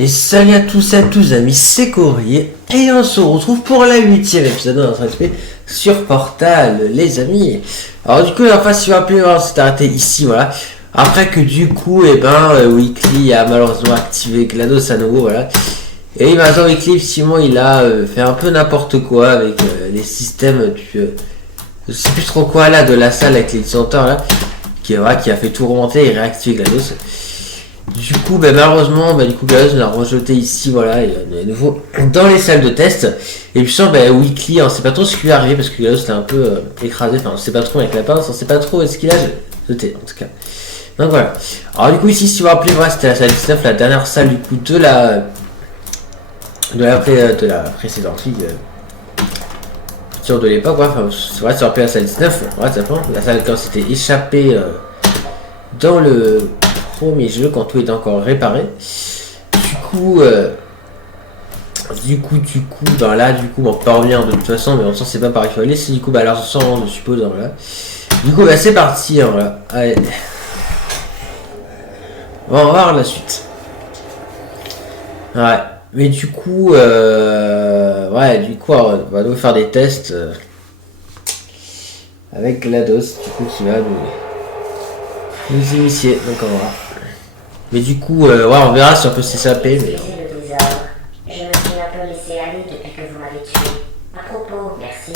Et salut à tous amis, c'est Courrier et on se retrouve pour la 8ème épisode de notre SP sur Portal, les amis. Alors du coup, la fois si vous vous rappelez, on s'est arrêté ici, voilà. Après que du coup, Weekly a malheureusement activé GLaDOS à nouveau, voilà. Et maintenant Weekly, effectivement, il a fait un peu n'importe quoi avec les systèmes je sais plus trop quoi là, de la salle avec les senteurs là, qui a fait tout remonter et réactiver GLaDOS. Du coup, malheureusement, GLaDOS l'a rejeté ici, voilà, et à nouveau dans les salles de test. Et puis ça, Weekly, on sait pas trop ce qui lui est arrivé parce que GLaDOS l'a un peu écrasé, enfin, on sait pas trop avec la pince, on sait pas trop ce qu'il a jeté en tout cas. Donc voilà. Alors du coup, ici, si vous vous rappelez, voilà, c'était la salle 19, la dernière salle du coup de la précédente ligue de l'époque, ouais, enfin, ouais, ça rappelle la salle 19, ouais, ça prend, la salle quand c'était échappé dans le premier jeu quand tout est encore réparé. Du coup, là, du coup, on peut pas revenir de toute façon, mais on sent c'est pas par il c'est du coup, alors sans, je suppose, voilà. Du coup, c'est parti, hein, voilà. Allez. On va voir la suite. Ouais, mais du coup, on va nous faire des tests avec GLaDOS, du coup, qui va nous initier, donc on va voir. Mais du coup, on verra si on peut s'échapper. Mais... Je me suis un peu laissé aller depuis que vous m'avez tué. À propos, merci.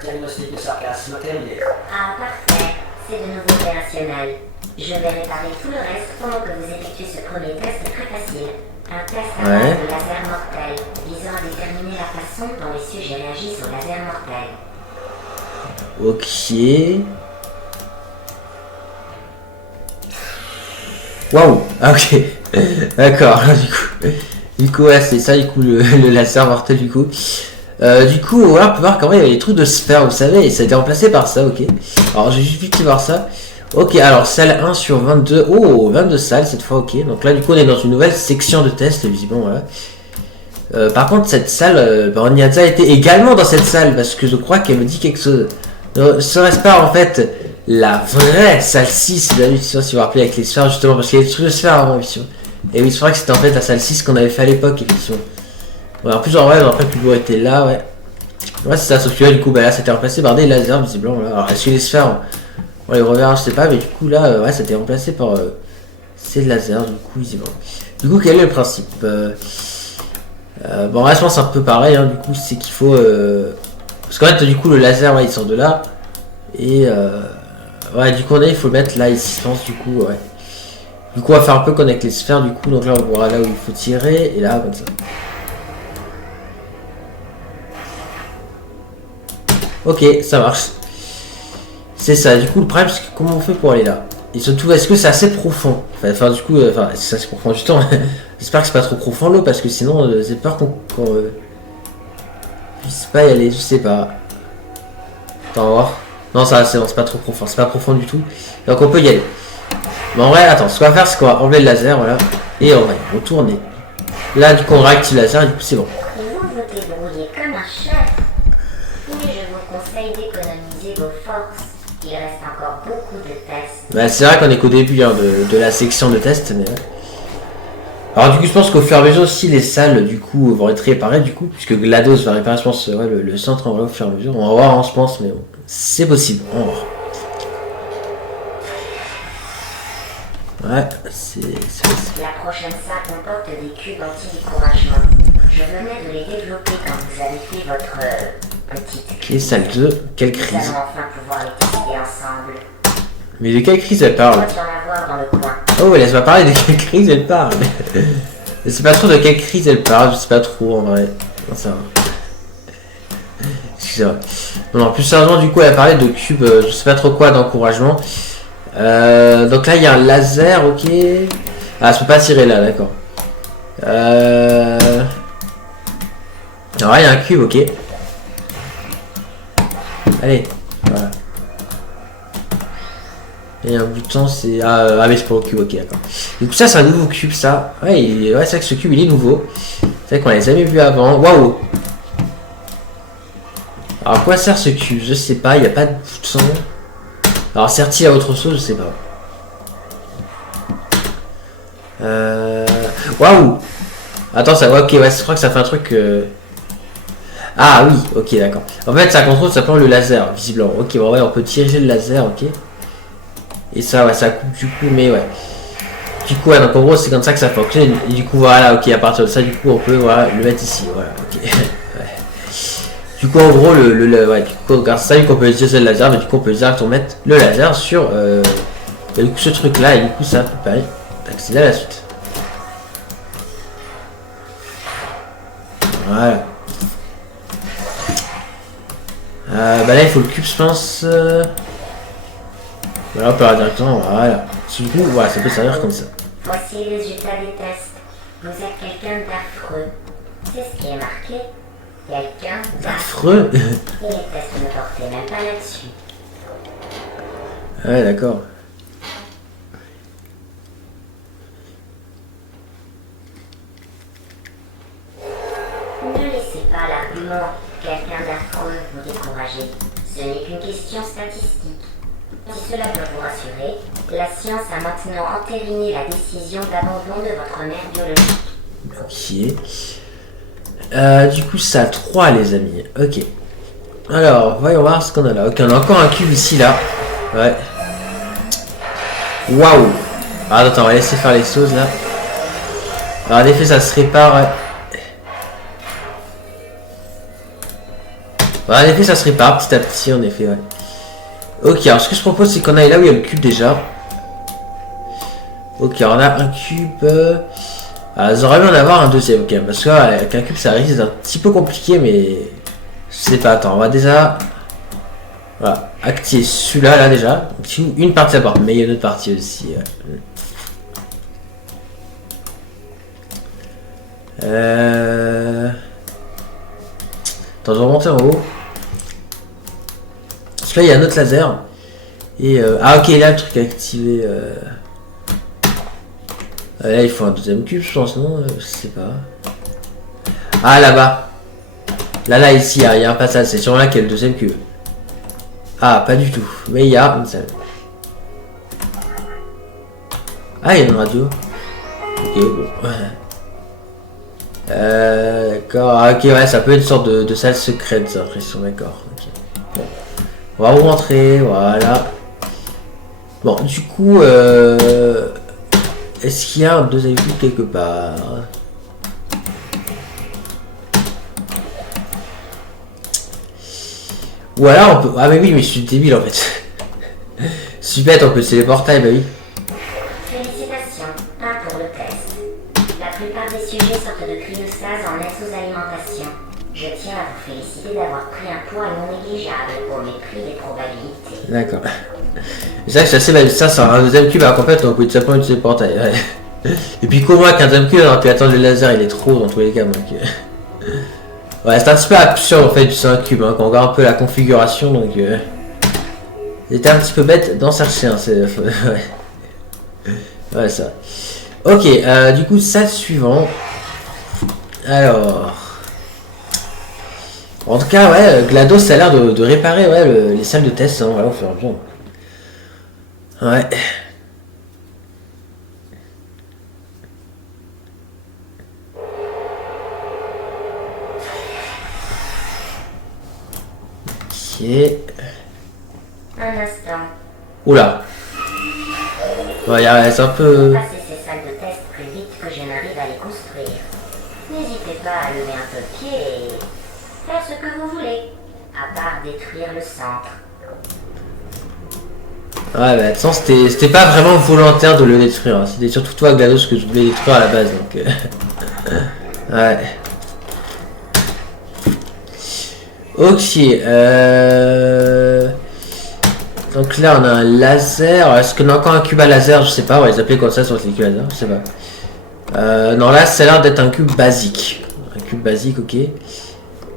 Diagnostic de sarcasme terminé. Ah, parfait. C'est de nouveau opérationnel. Je vais réparer tout le reste pendant que vous effectuez ce premier test très facile. Un test à base de laser mortel, visant à déterminer la façon dont les sujets réagissent au laser mortel. Ok. Waouh. Ah ok. D'accord. Du coup, ouais, c'est ça, du coup, le laser mortel, du coup. Du coup, voilà, on peut voir comment il y avait des trucs de sphère, vous savez, et ça a été remplacé par ça, ok. Alors, j'ai juste vite voir ça. Ok, alors, salle 1 sur 22. Oh, 22 salles cette fois, ok. Donc là, du coup, on est dans une nouvelle section de test, visiblement, voilà. Par contre, cette salle, Nyaza était également dans cette salle, parce que je crois qu'elle me dit quelque chose. Serait-ce pas, en fait, la vraie salle 6 de la mission, si vous vous rappelez, avec les sphères, justement, parce qu'il y a des trucs de sphères avant, mission. Et oui, c'est vrai que c'était en fait la salle 6 qu'on avait fait à l'époque, effectivement. Ouais, en plus, en vrai, après, plus était là, ouais. Ouais, c'est ça, sauf que là, du coup, là, c'était remplacé par des lasers, visiblement. Là. Alors, est-ce que les sphères, on les reverra, je sais pas, mais du coup, là, ouais, c'était remplacé par ces lasers, du coup, visiblement. Du coup, quel est le principe bon, je pense c'est un peu pareil, hein, du coup, c'est qu'il faut. Parce qu'en fait, du coup, le laser, ouais, il sort de là. Et, ouais, du coup, il faut le mettre là, ici, je pense, du coup, ouais. Du coup, on va faire un peu comme avec les sphères, du coup, donc là, on verra là où il faut tirer, et là, comme ça. Ok, ça marche. C'est ça, du coup, le problème, c'est que comment on fait pour aller là? Et surtout, est-ce que c'est assez profond? Enfin, du coup, c'est assez profond, justement. J'espère que c'est pas trop profond l'eau, parce que sinon, j'ai peur qu'on puisse pas y aller, je sais pas. Attends, on va voir. Non, ça, c'est bon, c'est pas trop profond, c'est pas profond du tout. Donc, on peut y aller. Mais en vrai, attends, ce qu'on va faire, c'est qu'on va enlever le laser, voilà, et on va y retourner. Là, du coup, on réactive le laser, et du coup, c'est bon. Vous vous débrouillez comme un chef. Mais je vous conseille d'économiser vos forces. Il reste encore beaucoup de tests. C'est vrai qu'on est qu'au début hein, de la section de test, mais... Alors, du coup, je pense qu'au fur et à mesure aussi, les salles, du coup, vont être réparées, du coup, puisque GLaDOS va réparer, je pense, ouais, le centre, en vrai, au fur et à mesure. On va voir, hein, je pense, mais bon, c'est possible, on va voir. Ouais, c'est... La prochaine salle comporte des cubes anti-découragement. Je venais de les développer quand vous avez fait votre petite crise. Les salles 2, quelle Nous crise. allons enfin pouvoir les tester ensemble. Mais de quelle crise elle parle? Il doit y en avoir dans le coin. Oh, laisse-moi parler de quelle crise elle parle. Je sais pas trop de quelle crise elle parle, je sais pas trop en vrai. Non, ça va. Excusez-moi. Non, plus sérieusement, du coup, elle a parlé de cubes, je sais pas trop quoi, d'encouragement. Donc là, il y a un laser, ok. Ah, je peux pas tirer là, d'accord. Alors, il y a un cube, ok. Allez, voilà. Et un bouton, c'est... Ah, mais c'est pour le cube, ok, d'accord. Du coup, ça, c'est un nouveau cube, ça. Ouais, c'est vrai que ce cube, il est nouveau. C'est vrai qu'on l'a jamais vu avant. Waouh! Alors, à quoi sert ce cube? Je sais pas, il n'y a pas de bouton. Alors, sert-il à autre chose? Je sais pas. Waouh! Attends, ça... Ok, ouais, je crois que ça fait un truc... Ah oui, ok, d'accord. En fait, ça contrôle simplement le laser, visiblement. Ok, bon, ouais, on peut diriger le laser, ok. Et ça, ouais, ça coupe du coup, mais ouais. Du coup, ouais, donc en gros, c'est comme ça que ça fonctionne. Et du coup, voilà, ok, à partir de ça, du coup, on peut voilà, le mettre ici, voilà, ok. Ouais. Du coup, en gros, ouais, du coup, grâce à ça, du coup, on peut utiliser le laser, mais du coup, on peut directement mettre le laser sur du coup, ce truc-là, et du coup, ça peut pas accéder à la suite. Voilà. Bah là, il faut le cube, je pense. Voilà, on peut aller directement, voilà. Du coup, voilà, ça peut servir comme ça. Voici les résultats des tests. Vous êtes quelqu'un d'affreux. C'est ce qui est marqué. Quelqu'un Affreux. Et les tests ne portaient même pas là-dessus. Ouais, d'accord. Ne laissez pas l'argument quelqu'un d'affreux vous décourager. Ce n'est qu'une question statistique. Si cela peut vous rassurer, la science a maintenant entériné la décision d'abandon de votre mère biologique. Ok. Du coup, ça a 3, les amis. Ok. Alors, voyons voir ce qu'on a là. Ok, on a encore un cube ici, là. Ouais. Waouh. Ah, attends, on va laisser faire les choses, là. Alors, en effet, ça se répare, ouais. En effet, ça se répare petit à petit, en effet, ouais. Ok, alors ce que je propose, c'est qu'on aille là où il y a le cube déjà. Ok, on a un cube. Alors, j'aurais bien en avoir un deuxième, ok. Parce que avec un cube, ça risque d'être un petit peu compliqué, mais. Je sais pas, attends, on va déjà. Voilà, activer celui-là, là déjà. Une partie à part, mais il y a une autre partie aussi. Attends, je vais remonter en haut. Parce que là, il y a un autre laser. Et ah, ok, là, le truc activé. Là, il faut un deuxième cube, je pense, non? Je sais pas. Ah, là-bas. Là, ici, il y a un passage. C'est sûrement là qu'il y a le deuxième cube. Ah, pas du tout. Mais il y a une salle. Ah, il y a une radio. Ok, bon. D'accord. Ah, ok, ouais, ça peut être une sorte de salle secrète, j'ai l'impression. D'accord. Okay. Bon. On va vous rentrer, voilà. Bon, du coup, est-ce qu'il y a un deuxième cube quelque part? Ou alors on peut... Ah mais oui, mais je suis débile en fait. Je suis bête, on peut se téléporter, bah oui. Félicitations, 1 pour le test. La plupart des sujets sortent de cryostase en sous-alimentation. Je tiens à vous féliciter d'avoir pris un poids non négligeable au mépris des probabilités. D'accord. C'est vrai que c'est assez mal. Ça, c'est un deuxième cube à complète, on peut tout simplement utiliser le portail. Ouais. Et puis comment qu'un deuxième cube, on aurait pu attendre le laser, il est trop dans tous les cas. Donc... Ouais, c'est un petit peu absurde en fait, c'est un cube, hein, quand on regarde un peu la configuration, donc... C'était un petit peu bête d'en chercher, hein, c'est... Ouais. Ouais, ça. Ok, du coup, ça suivant. Alors... En tout cas, ouais, GLaDOS ça a l'air de réparer ouais, les salles de test, hein, voilà, au fur et à mesure. Ouais. Ok. Un instant. Oula. Ouais, c'est un peu... Passez ces salles de test plus vite que je n'arrive à les construire. N'hésitez pas à lever un peu le pied et faire ce que vous voulez, à part détruire le centre. Ouais, bah, de toute façon, c'était pas vraiment volontaire de le détruire. Hein. C'était surtout toi, GLaDOS, que je voulais détruire à la base, donc... Ouais. Ok, donc là, on a un laser. Est-ce qu'on a encore un cube à laser? Je sais pas, on va les appeler comme ça sur les cubes à laser, je sais pas. Non, là, ça a l'air d'être un cube basique. Un cube basique, ok.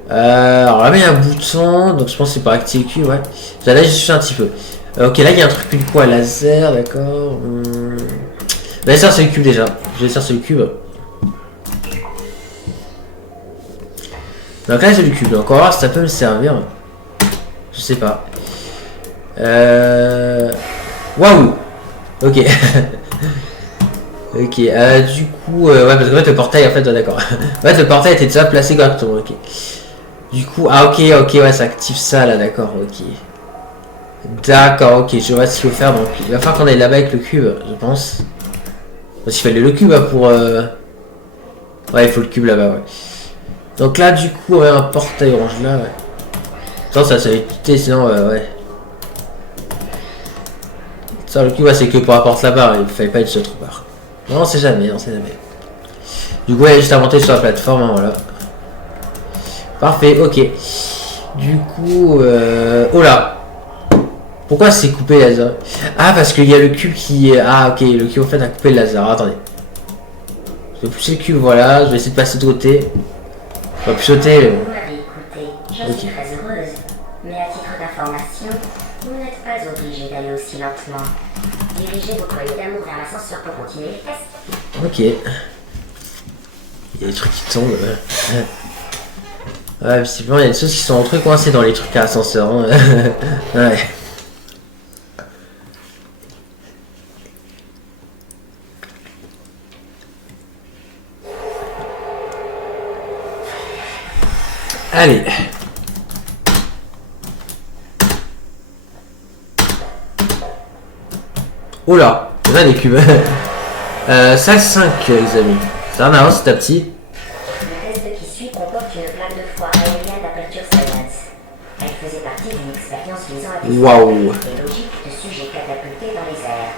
Alors là, il y a un bouton, donc je pense que c'est pour activer le cube, ouais. Là, j'ai cherché un petit peu. Ok, là, il y a un truc, du coup, à laser, d'accord. Bah, ça, c'est le cube déjà. Je vais faire c'est le cube. Donc là, c'est le cube. Donc, on va voir si ça peut me servir. Je sais pas. Waouh. Ok. Ok, du coup, ouais, parce qu'en fait le portail, en fait, ouais, d'accord. En fait, le portail était déjà placé correctement, ok. Du coup, ah ok, ouais, ça active ça là, d'accord, ok. D'accord, ok, je vois ce qu'il faut faire, donc il va falloir qu'on aille là-bas avec le cube, je pense. Parce qu'il fallait le cube hein, pour... Ouais, il faut le cube là-bas, ouais. Donc là, du coup, on a un portail orange là, ouais. Ça va quitter, sinon, ouais. Ça, le cube, ouais, c'est que pour apporter la barre, il fallait pas être sur autre part. Non, on sait jamais, on sait jamais. Du coup, elle est juste à monter sur la plateforme, hein, voilà. Parfait, ok. Du coup, oh là. Pourquoi c'est coupé le laser? Ah, parce qu'il y a le cube qui... Ah, ok, le cube, en fait, a coupé le laser. Alors, attendez. Je vais pousser le cube, voilà. Je vais essayer de passer de côté. Je vais plus sauter. Vous m'avez écouté, je suis très heureuse. Mais à titre d'information, vous n'êtes pas obligé d'aller aussi lentement. Dirigez vos poignées d'amour vers l'ascenseur pour continuer les tests. Ok. Il y a des trucs qui tombent. Ouais, visiblement, il y a des choses qui sont entre coincées dans les trucs à ascenseur. Hein. Ouais. Allez. Oh là, on a des cubes. 5, les amis. Ça en avance petit à petit. Le test qui suit comporte une plaque de foie aérienne d'Aperture Science. Elle faisait partie d'une expérience visant à tester Waouh. les logiques de sujets catapultés dans les airs.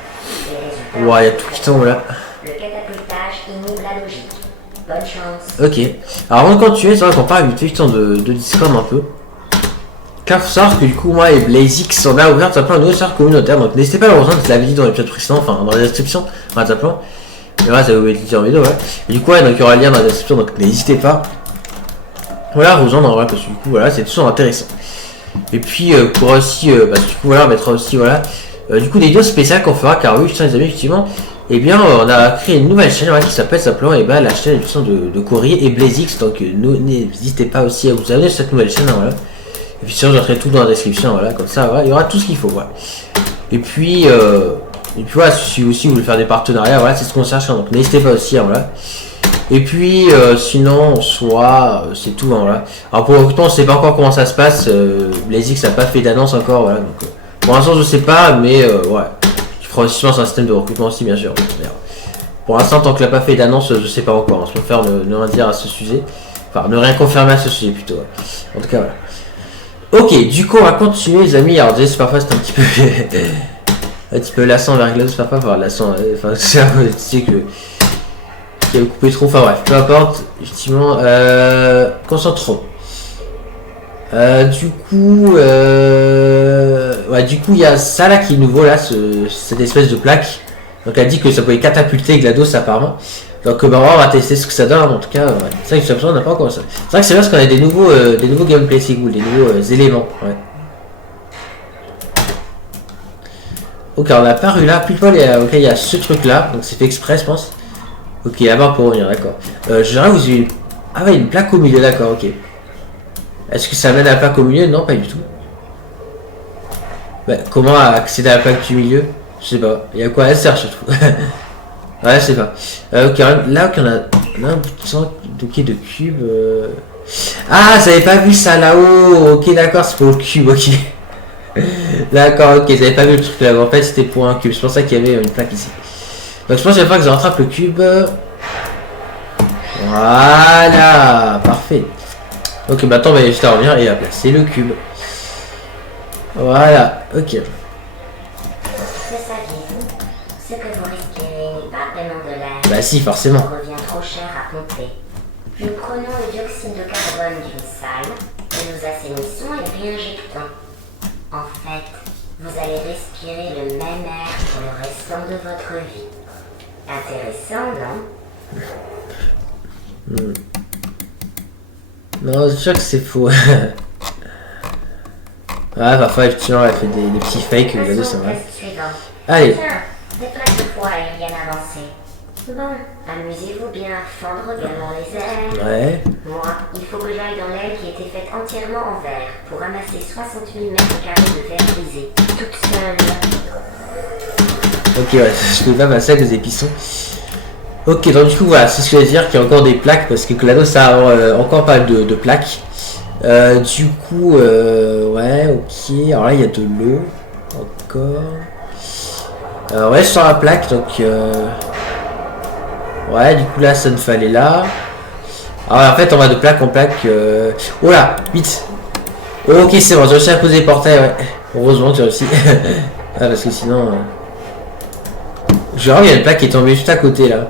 Les résultats... Waouh, il y a tout qui tombe là. Le catapultage inhibe la logique. Bonne chance. Ok. Alors avant de continuer, c'est vrai qu'on parle vite fait de Discord un peu. Car faut savoir que du coup moi et BlazeX on a ouvert un peu un nouveau serveur communautaire, donc n'hésitez pas à le rejoindre, je l'avais dit dans l'épisode précédent, enfin dans la description, en tapant. Mais voilà, ça va vous mettre en vidéo, ouais. Et du coup ouais, donc il y aura le lien dans la description, donc n'hésitez pas. Voilà, rejoindre en vrai, parce que du coup voilà, c'est toujours intéressant. Et puis pour aussi, du coup voilà, on mettra aussi voilà, du coup des vidéos spéciales qu'on fera, car oui, putain les amis, effectivement. Et bien, on a créé une nouvelle chaîne voilà, qui s'appelle simplement la chaîne de Courrier et BlazeX. Donc n'hésitez pas aussi à vous abonner à cette nouvelle chaîne. Hein, voilà. Et puis sinon, je mettrai tout dans la description. Voilà, comme ça, voilà, il y aura tout ce qu'il faut. Voilà. Et puis voilà, si aussi vous voulez faire des partenariats, voilà, c'est ce qu'on cherche. Hein, donc n'hésitez pas aussi. Hein, voilà. Et puis sinon, en soi, c'est tout. Hein, voilà. Alors pour le recrutement, on ne sait pas encore comment ça se passe. BlazeX n'a pas fait d'annonce encore. Voilà. Donc, pour l'instant, je ne sais pas, mais ouais. Probablement c'est un système de recrutement aussi bien sûr. Pour l'instant tant qu'il n'a pas fait d'annonce je sais pas encore. Je préfère ne rien dire à ce sujet. Enfin ne rien confirmer à ce sujet plutôt. Ouais. En tout cas voilà. Ok du coup on va continuer les amis. Alors déjà parfois c'est un petit peu lassant vers Glados parfois. Enfin lassant. Enfin tu sais que qui a coupé trop. Enfin bref peu importe. Effectivement concentrons. Du coup il y a ça là qui est nouveau là, cette espèce de plaque. Donc elle dit que ça pouvait catapulter GLaDOS apparemment. Donc on va tester ce que ça donne en tout cas. Ouais. C'est vrai que on n'a pas encore ça. C'est vrai que c'est bien parce qu'on a des nouveaux gameplay, c'est cool, des nouveaux éléments. Ouais. Ok on a paru là, puis poil il y a ce truc là, donc c'est fait exprès je pense. Ok là-bas pour revenir, d'accord. Je dirais vous avez... Ah ouais une plaque au milieu, d'accord, ok. Est-ce que ça mène à la plaque au milieu? Non, pas du tout. Bah, comment accéder à la plaque du milieu? Je sais pas. Il y a quoi à faire surtout. Ouais, je sais pas. Ok, là, ok, on a un bouton de cube. Ah, j'avais pas vu ça là-haut. Ok, d'accord, c'est pour le cube, ok. D'accord, ok, j'avais pas vu le truc là. En fait, c'était pour un cube. C'est pour ça qu'il y avait une plaque ici. Donc, je pense qu'il va falloir que je rattrape le cube. Voilà, parfait. Ok, maintenant on va juste à revenir et à placer le cube. Voilà, ok. Que saviez-vous? Ce que vous respirez n'est pas vraiment de l'air. Bah si, forcément. Ça revient trop cher à pomper. Nous prenons le dioxyde de carbone d'une salle, que nous assainissons et réinjectons. En fait, vous allez respirer le même air pour le restant de votre vie. Intéressant, non? Non, je suis sûr que c'est faux. Ouais, parfois, effectivement, elle fait des petits fakes. C'est vrai. Allez. Tiens, des plaques de foie aériennes avancées. Bon, amusez-vous bien à fendre également les airs. Ouais. Moi, il faut que j'aille dans l'aile qui a été faite entièrement en verre pour ramasser 60 000 mètres carrés de verre brisé, toute seule. Ok, ouais, je peux pas passer avec les épissons. Ok, donc du coup, voilà, c'est ce que je veux dire, qu'il y a encore des plaques, parce que GLaDOS ça a encore pas mal de plaques. Du coup, ouais, ok. Alors là, il y a de l'eau. Encore. Ouais, sur la plaque, donc... Ouais, du coup, là, ça me fallait là. Alors en fait, on va de plaque en plaque. Oh là, vite. Ok, c'est bon, j'ai réussi à poser les portails, ouais. Heureusement que j'ai réussi. Ah, parce que sinon... Genre, il y a une plaque qui est tombée juste à côté, là.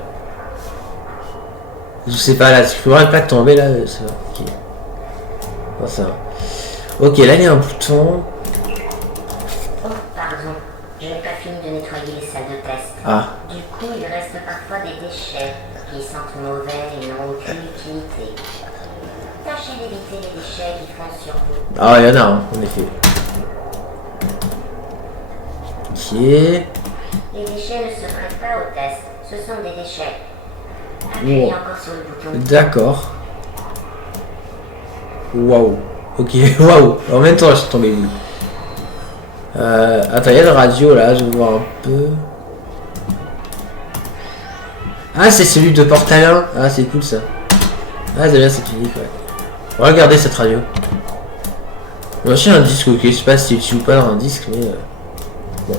Je sais pas, là, si je peux voir une plaque tomber, là, ça va. Ok. Bon, ça va. Ok, là, il y a un bouton. Oh, pardon. Je n'ai pas fini de nettoyer les salles de test. Ah. Du coup, il reste parfois des déchets qui sentent mauvais et n'ont aucune utilité. Tâchez d'éviter les déchets qui font sur vous. Ah, il y en a, hein, en effet. Ok. Les déchets ne se prêtent pas au test. Ce sont des déchets. Appuyez encore sur le bouton. D'accord. Waouh. Ok, waouh. En même temps, je suis tombé où? Attends, il y a la radio là, je vais voir un peu. Ah, c'est celui de Portal 1. Ah, c'est cool ça. Ah, c'est bien cette musique, ouais. Regardez cette radio. Moi, j'ai un disque, ok, je sais pas si tu ou pas dans un disque, mais... Bon,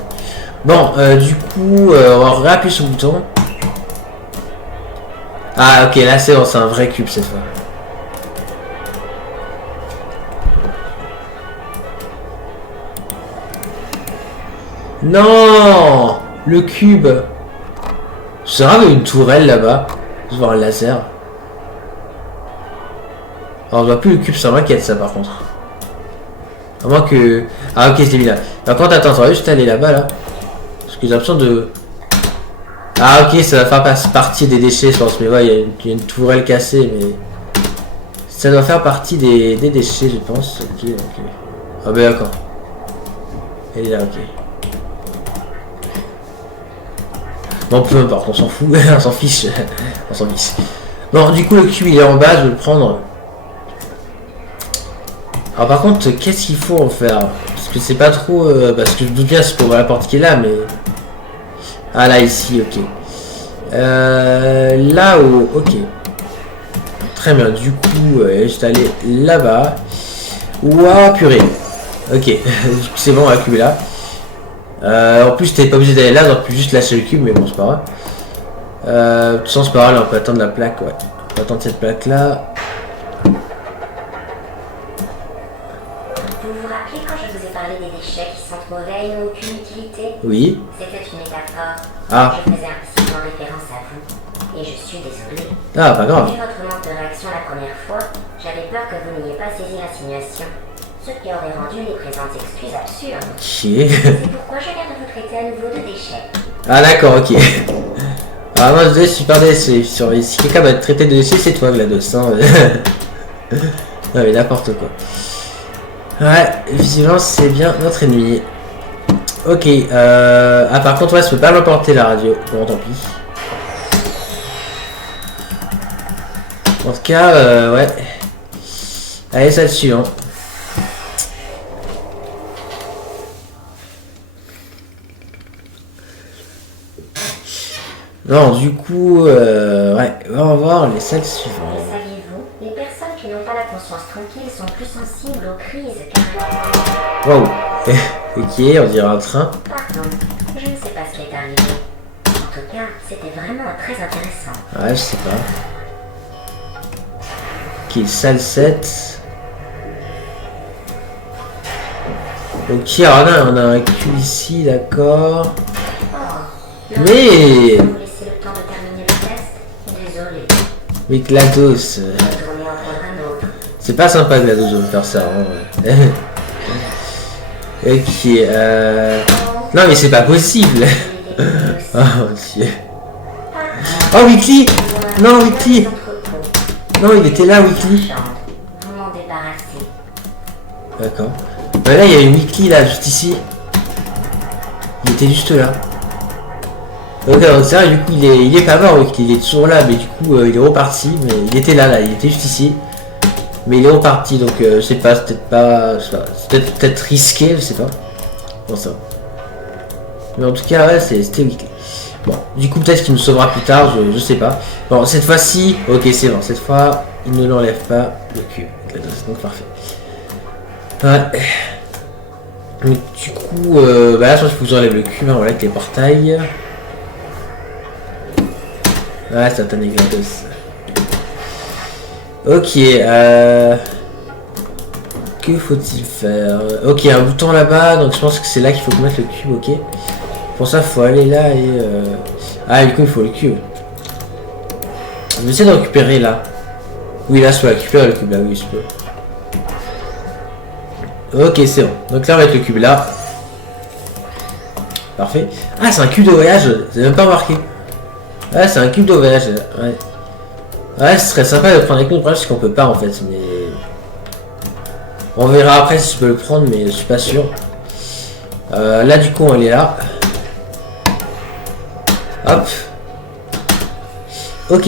bon du coup, on va réappuyer sur le bouton. Ah, ok, là c'est bon, c'est un vrai cube cette fois. Non, le cube. C'est grave une tourelle là-bas. Je vois un laser. Alors on voit plus le cube, ça m'inquiète ça par contre. À moins que... Ah ok, c'est mis là. Par contre attends, on va juste aller là-bas là. Parce que j'ai l'impression de... Ah ok, ça va faire partie des déchets je pense. Mais ouais, il y a une tourelle cassée mais... Ça doit faire partie des déchets je pense. Ok, ok. Ah ben d'accord. Elle est là, ok. Bon, peu importe, on s'en fout, on s'en fiche. On s'en fiche. Bon, du coup, le cube il est en bas, je vais le prendre. Alors, par contre, qu'est-ce qu'il faut en faire? Parce que c'est pas trop. Parce que je me doute bien, c'est pour voir la porte qui est là, mais. Ah, là, ici, ok. Là-haut, ok. Très bien, du coup, je vais aller là-bas. Ouah, purée. Ok, c'est bon, la cube est là. En plus, t'es pas obligé d'aller là, donc plus juste lâcher le cube, mais bon, c'est pas grave. De toute façon, c'est pas grave, on peut attendre la plaque, ouais. On peut attendre cette plaque là. Vous vous rappelez quand je vous ai parlé des déchets qui sentent mauvais et n'ont aucune utilité? Oui. C'était une métaphore. Ah. Je faisais implicitement référence à vous. Et je suis désolé. Ah, pas grave. Vu votre manque de réaction la première fois, j'avais peur que vous n'ayez pas saisi l'insinuation. Ce qui aurait rendu les présentes excuses absurdes. Ok. C'est pourquoi je viens de vous traiter à nouveau de déchets. Ah, d'accord, ok. Ah, moi, je suis super déçu. Si quelqu'un va être traité de déchet, c'est toi, GLaDOS. Hein. Non, mais n'importe quoi. Ouais, visiblement, c'est bien notre ennemi. Ok. Ah, par contre, ouais, je peux pas l'emporter la radio. Bon, tant pis. En tout cas, ouais. Allez, ça le suivant. Non, du coup, ouais, on va voir les salles Mais suivantes. saviez-vous, les personnes qui n'ont pas la conscience tranquille sont plus sensibles aux crises car... Waouh. Ok, on dirait un train. Pardon, je ne sais pas ce qui est arrivé. En tout cas, c'était vraiment très intéressant. Ouais, je sais pas. Ok, salle 7. Ok, alors là, on a un cul ici, d'accord. Oh, Mais... vous laissez le temps de terminer le test? Désolé. Mais GLaDOS... Retournez en prendre un autre. C'est pas sympa GLaDOS de faire ça, hein, ouais. Ok, non mais c'est pas possible. Oh mon dieu. Oh Weekly. Non Weekly. Non il était là Weekly. Vous m'en débarrassez. D'accord. Bah là il y a une Weekly là juste ici. Il était juste là. Ok donc ça du coup il est pas mort Weekly, il est toujours là mais du coup il est reparti. Mais il était là, il était juste ici. Mais il est reparti donc je sais pas, c'est peut-être pas. C'est peut-être risqué, je sais pas. Bon ça. Mais en tout cas ouais c'était Weekly. Bon, du coup, peut-être qu'il nous sauvera plus tard, je sais pas. Bon, cette fois-ci, ok, c'est bon. Cette fois, il ne l'enlève pas, le cube. Donc, parfait. Ouais. Donc, du coup, bah là, je pense qu'il faut que j'enlève le cube, hein, voilà, avec les portails. Ouais, c'est un GLaDOS. Ok, que faut-il faire? Ok, un bouton là-bas, donc je pense que c'est là qu'il faut mettre le cube, ok. Pour ça, il faut aller là et... Ah, du coup, il faut le cube. Je vais essayer de récupérer là. Oui, là, je peux récupérer le cube, là, oui, je peux. Ok, c'est bon. Donc là, on va mettre le cube là. Parfait. Ah, c'est un cube de voyage, c'est même pas marqué. Ouais, c'est un cube de voyage, ouais. Ouais, ce serait sympa de le prendre avec nous, le problème c'est qu'on peut pas en fait, mais... On verra après si je peux le prendre, mais je suis pas sûr. Là, du coup, on est là. Hop. Ok.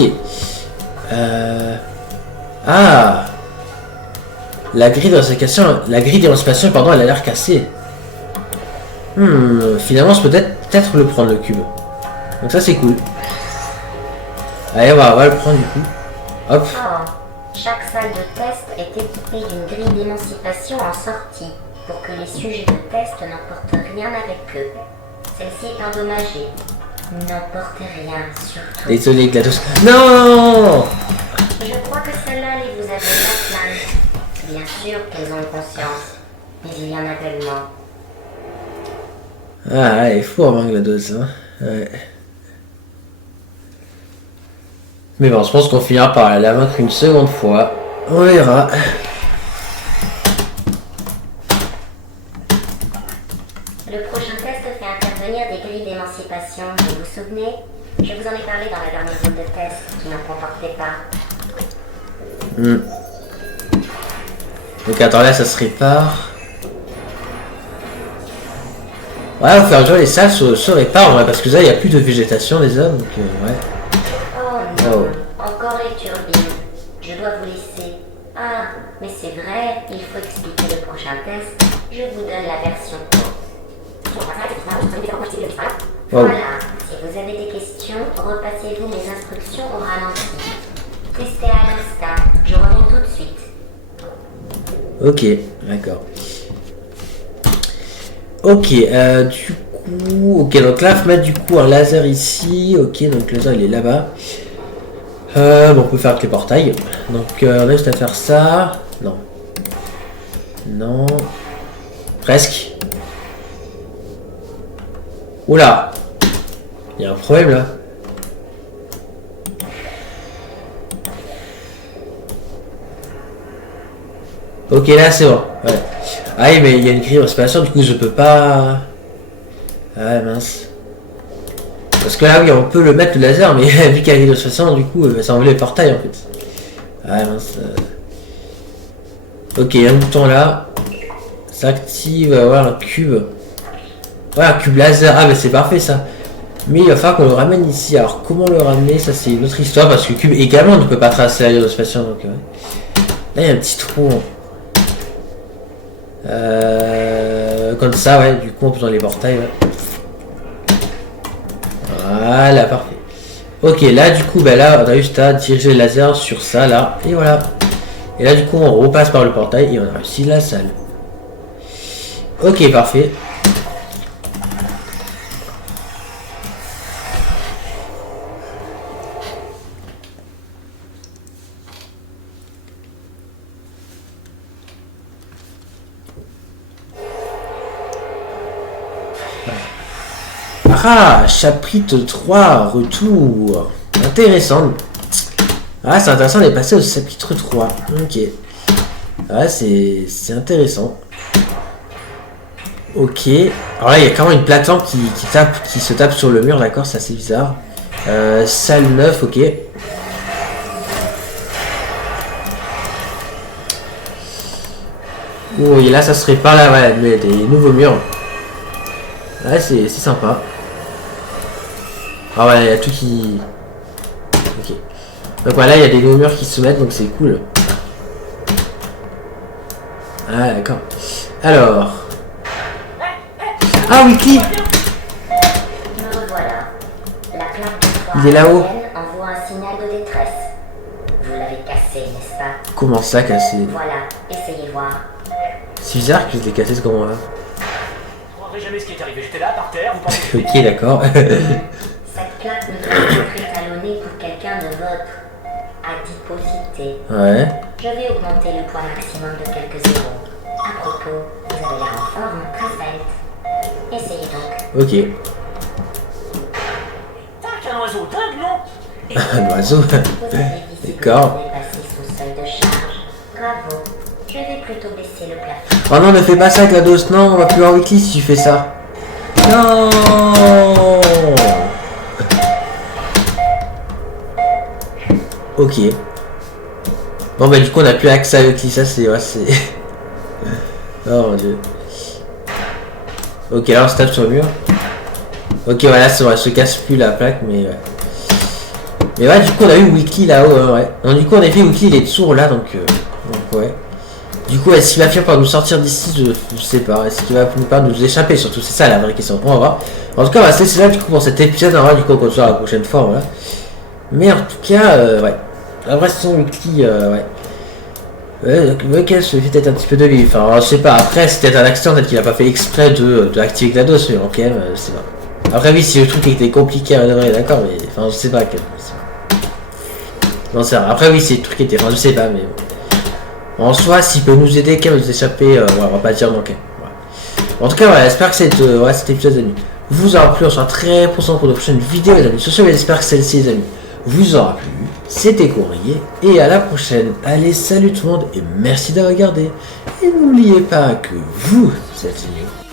Ah. La grille d'émancipation, pardon, elle a l'air cassée. Finalement, je peux peut-être le prendre, le cube. Donc ça, c'est cool. Allez, on va le prendre, du coup. Hop. Oh, chaque salle de test est équipée d'une grille d'émancipation en sortie pour que les sujets de test n'emportent rien avec eux. Celle-ci est endommagée. N'emportez rien, surtout. Désolé, GLaDOS. Non! Je crois que celle-là, les vous avez pas plainte. Bien sûr qu'elles ont conscience, mais il y en a tellement. Ah, elle est fou, hein, GLaDOS, hein. Ouais. Mais bon, je pense qu'on finira par la vaincre une seconde fois. On verra. Le prochain test fait intervenir des grilles d'émancipation. Vous vous souvenez? Je vous en ai parlé dans la dernière zone de test qui n'en comportait pas. Donc attends, là ça se répare. Ouais, au fur et à mesure les salles se réparent, ouais, parce que là il n'y a plus de végétation déjà, donc ouais. Oh non, encore les turbines. Je dois vous laisser. Ah, mais c'est vrai, il faut expliquer le prochain test. Je vous donne la version courte. Voilà, si vous avez des questions, repassez-vous mes instructions au ralenti. Testez à l'instant, je reviens tout de suite. Ok, d'accord. Ok, du coup... Ok, donc là, il faut mettre du coup un laser ici. Ok, donc le laser il est là-bas. Bon, on peut faire avec les portails. Donc, on a juste à faire ça. Non. Non. Presque. Oula. Il y a un problème là. Ok, là c'est bon. Ouais. Ah oui, mais il y a une grille de respiration, du coup je peux pas... Ah mince. Parce que là oui, on peut le mettre le laser, mais vu qu'il y a une grille de respiration, du coup ça enlève les portails en fait. Ah mince. Ok, il y a un bouton là. Ça active, voilà, un cube. Ouais, un cube laser. Ah mais c'est parfait ça. Mais il va falloir qu'on le ramène ici. Alors comment le ramener? Ça c'est une autre histoire, parce que le cube également ne peut pas tracer la grille de respiration. Donc là il y a un petit trou. Comme ça, ouais, du coup on peut dans les portails, ouais. Voilà, parfait. Ok, là du coup, bah là on a juste à diriger le laser sur ça, là, et voilà. Et là du coup on repasse par le portail et on a réussi la salle. Ok, parfait. Ah, chapitre 3, retour. Intéressant. Ah, c'est intéressant de passer au chapitre 3. Ok. Ah, c'est intéressant. Ok. Alors là, il y a quand même une plateforme qui se tape sur le mur, d'accord, c'est assez bizarre. Salle 9, ok. Oh, et là, ça se répare là, ouais, des nouveaux murs. Ouais, c'est sympa. Ah ouais, il y a tout qui... Ok. Donc voilà, il y a des nouveaux murs qui se mettent, donc c'est cool. Ah d'accord. Alors... Ah, Weekly. Me revoilà. il est là-haut. Envoie un signal de détresse. Vous l'avez cassé, n'est-ce pas? Comment ça, cassé? Voilà, essayez voir. C'est bizarre que je l'ai cassé ce moment-là. Je croirais jamais ce qui est arrivé. J'étais là, par terre, vous pensez que... Ok, d'accord. Cette plaque ne doit pas être étalonnée pour quelqu'un de votre adiposité. Ouais. Je vais augmenter le poids maximum de quelques zéros. À propos, vous avez l'air en forme, très svelte. Essayez donc. Ok. Tac, un oiseau dingue, non? Un oiseau. Vous avez visiblement D'accord. dépassé son seuil de charge. Bravo. Je vais plutôt baisser le plafond. Oh non, ne fais pas ça, GLaDOS. Non, on va plus en weekly si tu fais ça. Non. Ok. Bon bah du coup on a plus accès à weekly, ça c'est... Ouais, c'est... Oh mon dieu. Ok, là on se tape sur le mur. Ok, voilà, c'est vrai, se casse plus la plaque, mais ouais. Mais ouais, du coup on a eu weekly là-haut, ouais. Donc du coup en effet, weekly il est toujours là, donc ouais. Du coup, est-ce qu'il va finir par nous sortir d'ici? Je sais pas. Est-ce qu'il va finir par nous échapper? Surtout, c'est ça la vraie question. On va voir. En tout cas, on va se laisser là du coup pour cet épisode. On va du coup on continue la prochaine fois, voilà. Mais en tout cas, ouais. La vraie question weekly, ouais. Ok, je fait peut-être un petit peu de vie. Enfin, je sais pas. Après, c'était peut-être un accident, peut-être qu'il a pas fait exprès de activer GLaDOS, mais ok, je sais pas. Après, oui, si le truc était compliqué à vrai, d'accord, mais enfin, je sais pas. Non, c'est vrai. Après, oui, si le truc était. Enfin, je sais pas, mais. En soi, s'il peut nous aider, quand même, nous échapper, ouais, on va pas dire manquer. Ouais. En tout cas, ouais, j'espère que cet épisode, les amis, vous aura plu. On sera très prochain pour de prochaines vidéos, les amis. Sur ce, j'espère que celle-ci, les amis, vous aura plu. C'était Courrier, et à la prochaine. Allez, salut tout le monde, et merci d'avoir regardé. Et n'oubliez pas que vous êtes géniaux.